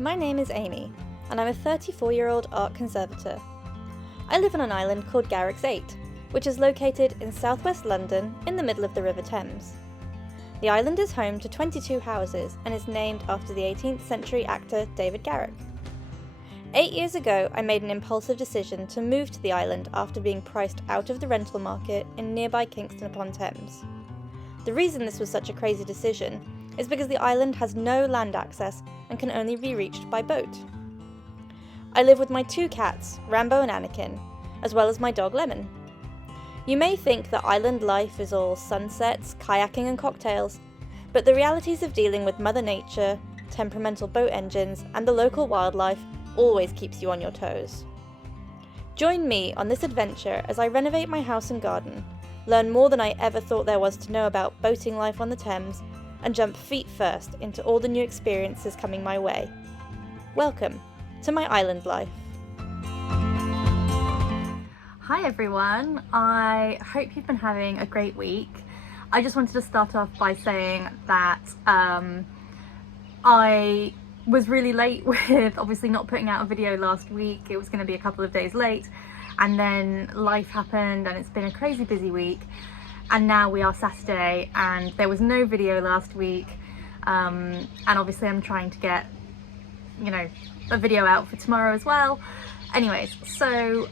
My name is Amy, and I'm a 34-year-old art conservator. I live on an island called Garrick's 8, which is located in southwest London in the middle of the River Thames. The island is home to 22 houses and is named after the 18th century actor David Garrick. 8 years ago, I made an impulsive decision to move to the island after being priced out of the rental market in nearby Kingston-upon-Thames. The reason this was such a crazy decision is because the island has no land access and can only be reached by boat. I live with my 2 cats, Rambo and Anakin, as well as my dog Lemon. You may think that island life is all sunsets, kayaking and cocktails, but the realities of dealing with Mother Nature, temperamental boat engines and the local wildlife always keeps you on your toes. Join me on this adventure as I renovate my house and garden, learn more than I ever thought there was to know about boating life on the Thames, and jump feet first into all the new experiences coming my way. Welcome to my island life. Hi everyone, I hope you've been having a great week. I just wanted to start off by saying that I was really late with obviously not putting out a video last week. It was going to be a couple of days late, and then life happened and it's been a crazy busy week, and now we are Saturday and there was no video last week, and obviously I'm trying to get, you know, a video out for tomorrow as well. Anyways, so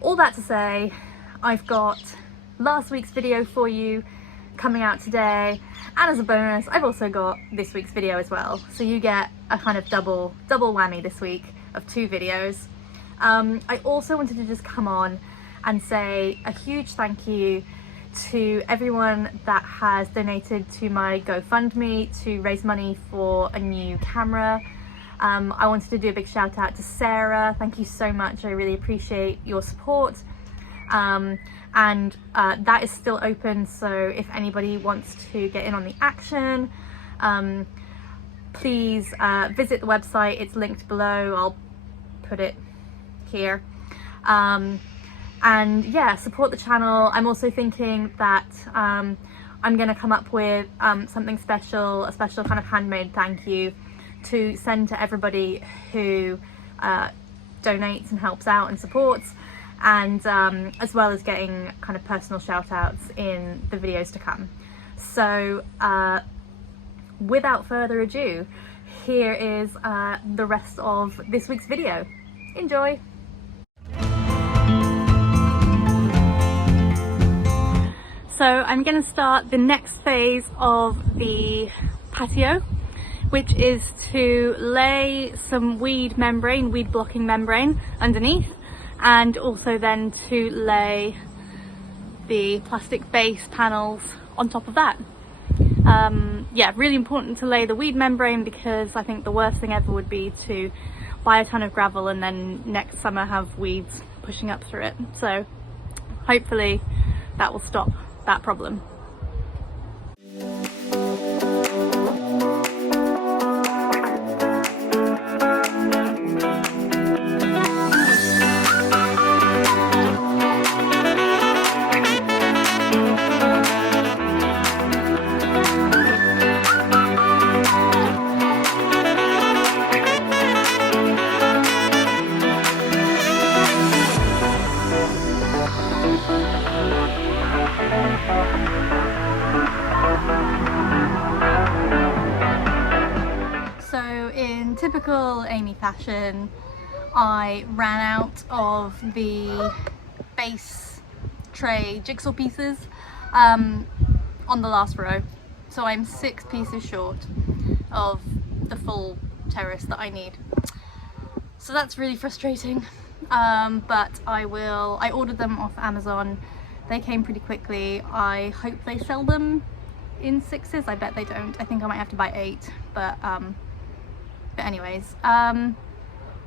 all that to say, I've got last week's video for you coming out today, and as a bonus I've also got this week's video as well, so you get a kind of double whammy this week of 2 videos. I also wanted to just come on and say a huge thank you to everyone that has donated to my GoFundMe to raise money for a new camera. I wanted to do a big shout out to Sarah. Thank you so much, I really appreciate your support. And that is still open, so if anybody wants to get in on the action, please visit the website, it's linked below, I'll put it here. And yeah, support the channel. I'm also thinking that I'm gonna come up with something special, a special kind of handmade thank you to send to everybody who donates and helps out and supports, and as well as getting kind of personal shout outs in the videos to come. So without further ado, here is the rest of this week's video. Enjoy! So I'm going to start the next phase of the patio, which is to lay some weed blocking membrane underneath, and also then to lay the plastic base panels on top of that. Yeah, really important to lay the weed membrane, because I think the worst thing ever would be to buy a ton of gravel and then next summer have weeds pushing up through it. So hopefully that will stop that problem. So in typical Amy fashion, I ran out of the base tray jigsaw pieces on the last row, so I'm 6 pieces short of the full terrace that I need. So that's really frustrating, but I ordered them off Amazon. They came pretty quickly. I hope they sell them in 6s. I bet they don't. I think I might have to buy 8, but anyways,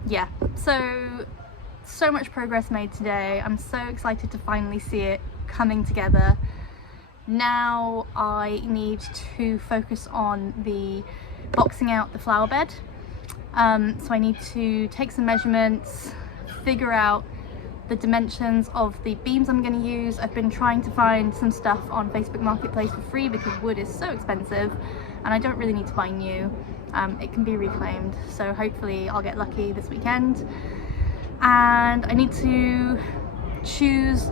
yeah, so much progress made today. I'm so excited to finally see it coming together. Now I need to focus on the boxing out the flower bed. So I need to take some measurements, figure out the dimensions of the beams I'm going to use. I've been trying to find some stuff on Facebook Marketplace for free because wood is so expensive and I don't really need to buy new. it can be reclaimed. So hopefully I'll get lucky this weekend. And I need to choose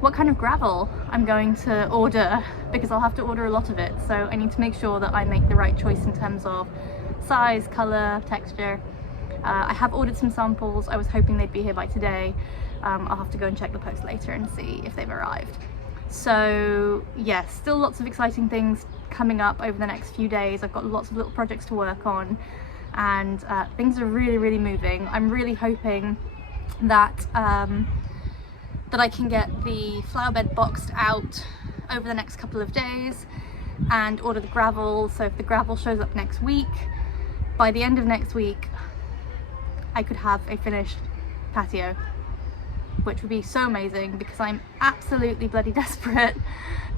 what kind of gravel I'm going to order, because I'll have to order a lot of it. So I need to make sure that I make the right choice in terms of size, colour, texture. I have ordered some samples. I was hoping they'd be here by today. I'll have to go and check the post later and see if they've arrived. So yes, still lots of exciting things coming up over the next few days. I've got lots of little projects to work on, and things are really moving. I'm really hoping that that I can get the flower bed boxed out over the next couple of days and order the gravel. So if the gravel shows up next week, by the end of next week I could have a finished patio, which would be so amazing, because I'm absolutely bloody desperate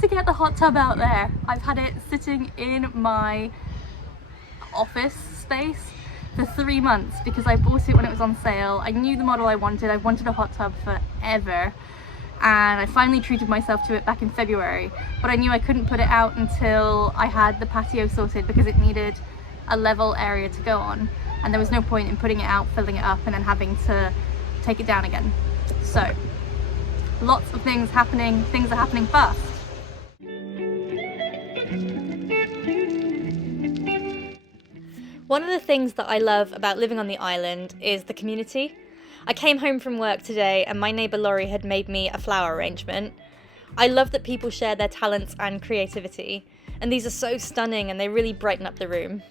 to get the hot tub out there. I've had it sitting in my office space for 3 months because I bought it when it was on sale. I knew the model I wanted. I've wanted a hot tub forever, and I finally treated myself to it back in February, but I knew I couldn't put it out until I had the patio sorted, because it needed a level area to go on, and there was no point in putting it out, filling it up, and then having to take it down again. So lots of things happening. Things are happening fast. One of the things that I love about living on the island is the community. I came home from work today and my neighbour Laurie had made me a flower arrangement. I love that people share their talents and creativity, and these are so stunning and they really brighten up the room.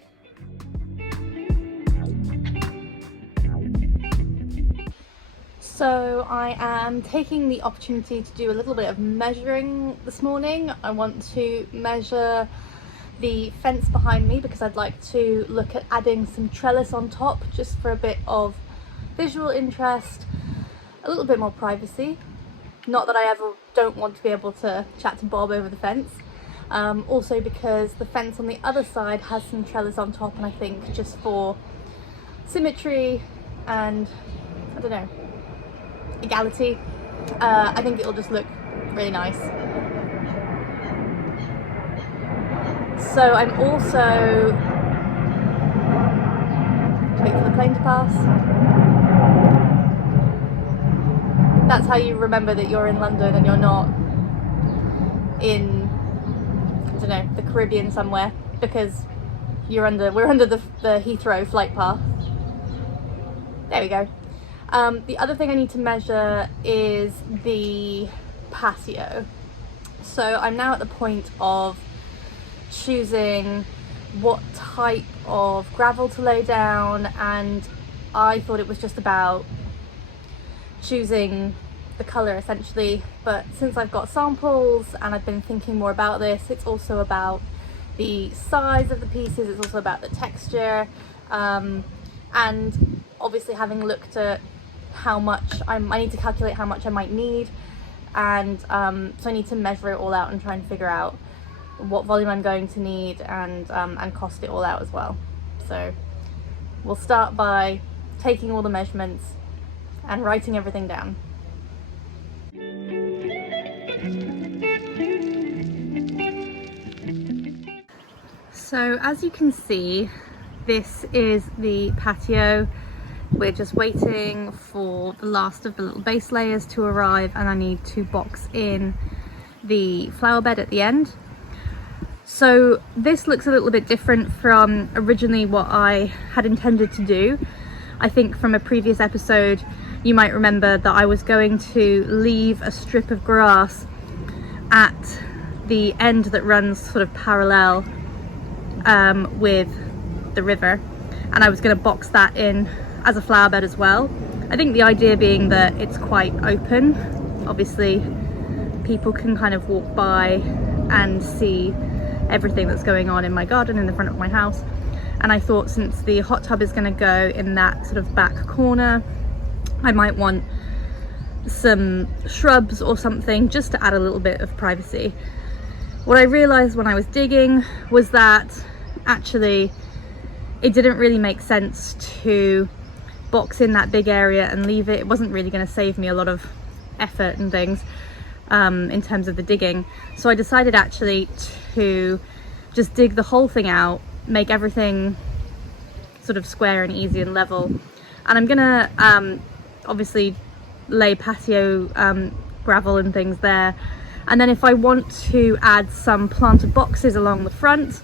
So I am taking the opportunity to do a little bit of measuring this morning. I want to measure the fence behind me because I'd like to look at adding some trellis on top, just for a bit of visual interest, a little bit more privacy. Not that I ever don't want to be able to chat to Bob over the fence. Also because the fence on the other side has some trellis on top, and I think just for symmetry and, I don't know, equality, I think it'll just look really nice. So I'm also, wait for the plane to pass. That's how you remember that you're in London and you're not in, I don't know, the Caribbean somewhere, because we're under the Heathrow flight path. There we go. The other thing I need to measure is the patio. So I'm now at the point of choosing what type of gravel to lay down, and I thought it was just about choosing the colour essentially, but since I've got samples and I've been thinking more about this, it's also about the size of the pieces, it's also about the texture, and obviously having looked at how much I need to calculate how much I might need, and so I need to measure it all out and try and figure out what volume I'm going to need, and cost it all out as well. So we'll start by taking all the measurements and writing everything down. So as you can see, this is the patio. We're just waiting for the last of the little base layers to arrive, and I need to box in the flower bed at the end. So this looks a little bit different from originally what I had intended to do. I think from a previous episode you might remember that I was going to leave a strip of grass at the end that runs sort of parallel with the river, and I was going to box that in as a flower bed as well. I think the idea being that it's quite open, obviously people can kind of walk by and see everything that's going on in my garden in the front of my house, and I thought since the hot tub is going to go in that sort of back corner, I might want some shrubs or something just to add a little bit of privacy. What I realized when I was digging was that actually it didn't really make sense to box in that big area and leave it. It wasn't really going to save me a lot of effort and things in terms of the digging. So I decided actually to just dig the whole thing out, make everything sort of square and easy and level. And I'm gonna obviously lay patio gravel and things there, and then if I want to add some planted boxes along the front,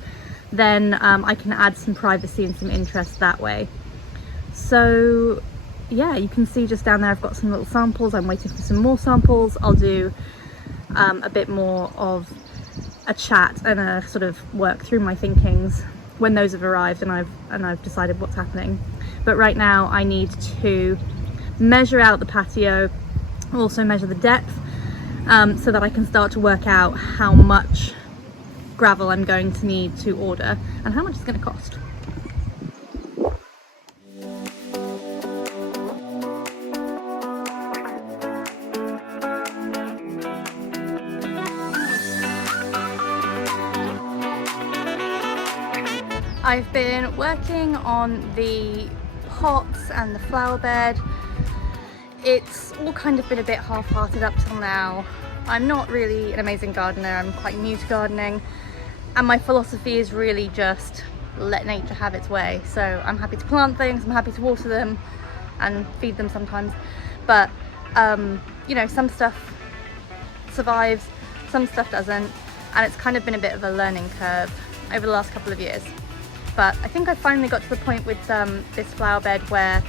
then I can add some privacy and some interest that way. So yeah, you can see just down there I've got some little samples. I'm waiting for some more samples. I'll do a bit more of a chat and a sort of work through my thinkings when those have arrived and I've decided what's happening. But right now I need to measure out the patio, also measure the depth, so that I can start to work out how much gravel I'm going to need to order and how much it's going to cost. I've been working on the pots and the flower bed. It's all kind of been a bit half-hearted up till now. I'm not really an amazing gardener, I'm quite new to gardening, and my philosophy is really just let nature have its way. So I'm happy to plant things, I'm happy to water them and feed them sometimes, but you know, some stuff survives, some stuff doesn't, and it's kind of been a bit of a learning curve over the last couple of years. But I think I finally got to the point with this flower bed where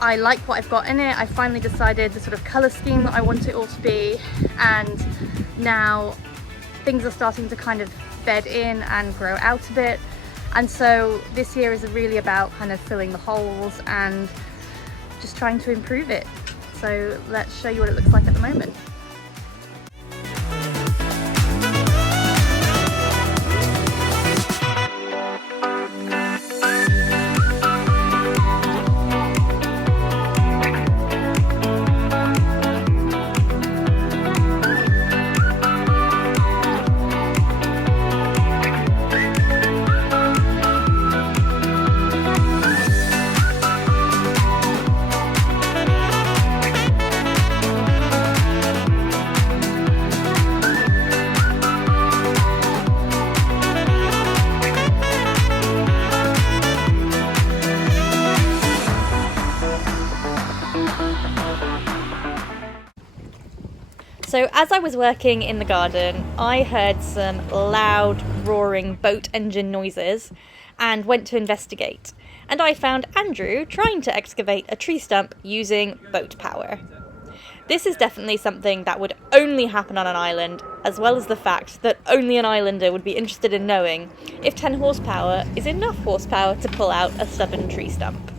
I like what I've got in it. I finally decided the sort of colour scheme that I want it all to be, and now things are starting to kind of bed in and grow out a bit. And so this year is really about kind of filling the holes and just trying to improve it. So let's show you what it looks like at the moment. So as I was working in the garden, I heard some loud roaring boat engine noises and went to investigate. And I found Andrew trying to excavate a tree stump using boat power. This is definitely something that would only happen on an island, as well as the fact that only an islander would be interested in knowing if 10 horsepower is enough horsepower to pull out a stubborn tree stump.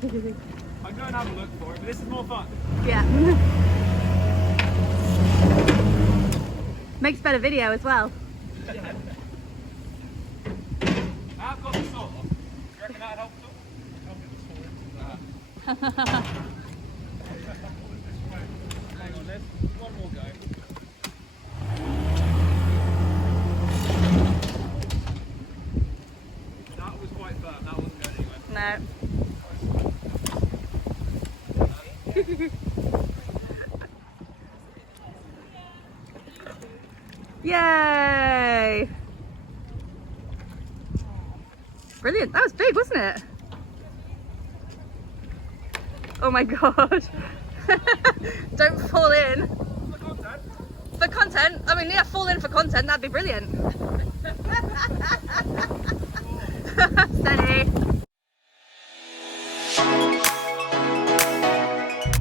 I'll go and have a look for it, but this is more fun. Yeah. Makes better video as well. Yeah. I've got the saw. Do you reckon that'd help at all? Hang on, there's one more go. That was quite firm, that wasn't going anywhere. No. Yay! Brilliant, that was big, wasn't it? Oh my god. Don't fall in. For content? For content? I mean, yeah, fall in for content, that'd be brilliant. Steady.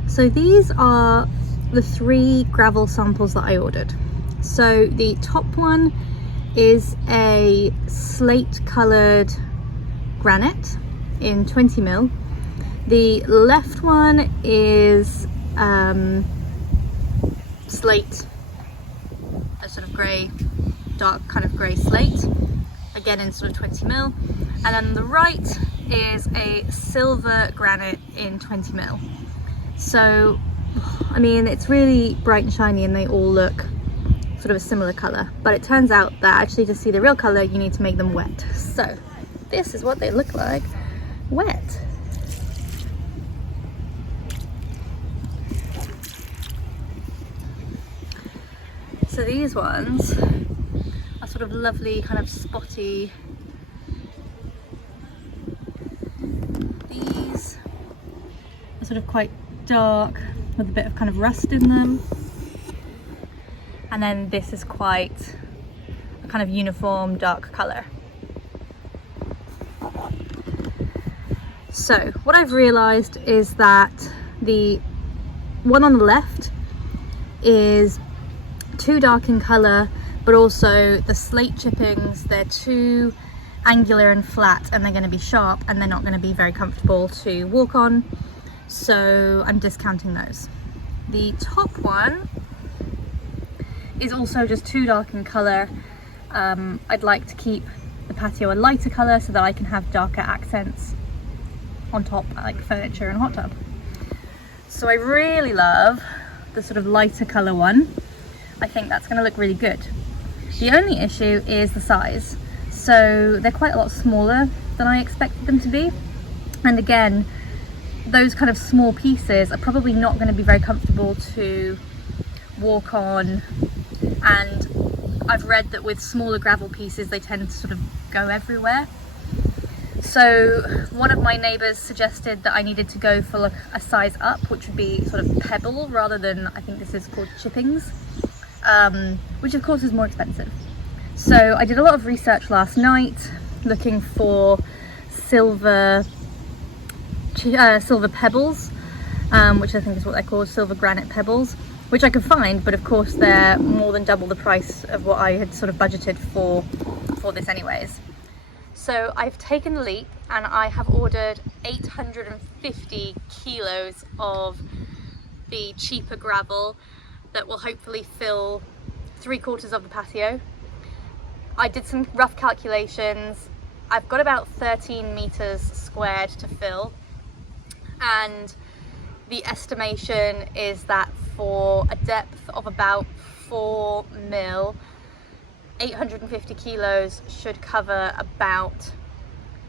So these are the 3 gravel samples that I ordered. So the top one is a slate coloured granite in 20mm. The left one is slate, a sort of grey, dark kind of grey slate, again in sort of 20mm. And then the right is a silver granite in 20mm. So, I mean, it's really bright and shiny and they all look sort of a similar colour, but it turns out that actually to see the real colour you need to make them wet. So this is what they look like wet. So these ones sort of lovely kind of spotty. These are sort of quite dark with a bit of kind of rust in them. And then this is quite a kind of uniform dark colour. So what I've realised is that the one on the left is too dark in colour, but also the slate chippings, they're too angular and flat, and they're going to be sharp, and they're not going to be very comfortable to walk on, so I'm discounting those. The top one is also just too dark in colour. I'd like to keep the patio a lighter colour so that I can have darker accents on top, like furniture and hot tub. So I really love the sort of lighter colour one. I think that's going to look really good. The only issue is the size. So they're quite a lot smaller than I expected them to be. And again, those kind of small pieces are probably not going to be very comfortable to walk on. And I've read that with smaller gravel pieces, they tend to sort of go everywhere. So one of my neighbours suggested that I needed to go for a size up, which would be sort of pebble rather than, I think this is called chippings, which of course is more expensive. So I did a lot of research last night looking for silver pebbles, which I think is what they're called, silver granite pebbles, which I could find, but of course they're more than double the price of what I had sort of budgeted for this anyways. So I've taken the leap and I have ordered 850 kilos of the cheaper gravel that will hopefully fill 3/4 of the patio. I did some rough calculations. I've got about 13 meters squared to fill, and the estimation is that for a depth of about 4 mil, 850 kilos should cover about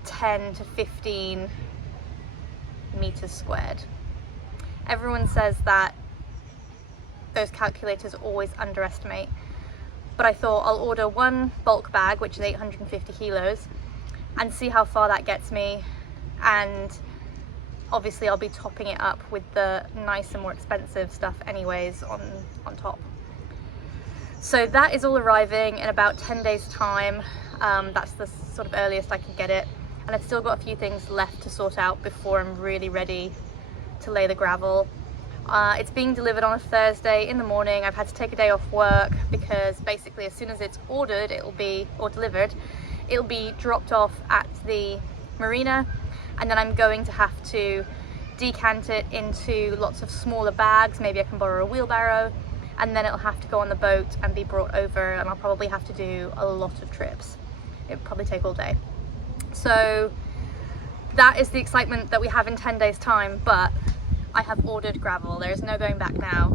10 to 15 meters squared. Everyone says that those calculators always underestimate, but I thought I'll order one bulk bag, which is 850 kilos, and see how far that gets me, and obviously I'll be topping it up with the nicer, more expensive stuff anyways on top. So that is all arriving in about 10 days time. That's the sort of earliest I can get it, and I've still got a few things left to sort out before I'm really ready to lay the gravel. It's being delivered on a Thursday in the morning. I've had to take a day off work because basically as soon as it's ordered, or delivered, it'll be dropped off at the marina, and then I'm going to have to decant it into lots of smaller bags. Maybe I can borrow a wheelbarrow, and then it'll have to go on the boat and be brought over, and I'll probably have to do a lot of trips. It'll probably take all day. So that is the excitement that we have in 10 days time, but I have ordered gravel. There is no going back now.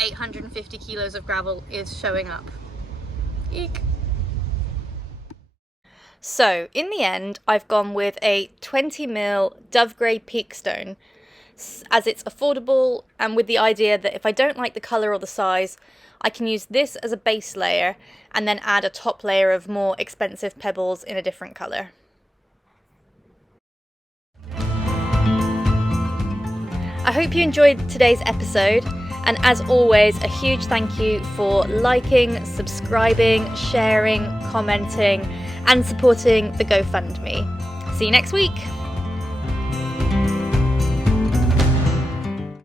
850 kilos of gravel is showing up. Eek. So in the end, I've gone with a 20mm Dove Grey Peakstone, as it's affordable, and with the idea that if I don't like the colour or the size, I can use this as a base layer and then add a top layer of more expensive pebbles in a different colour. I hope you enjoyed today's episode, and as always, a huge thank you for liking, subscribing, sharing, commenting, and supporting the GoFundMe. See you next week!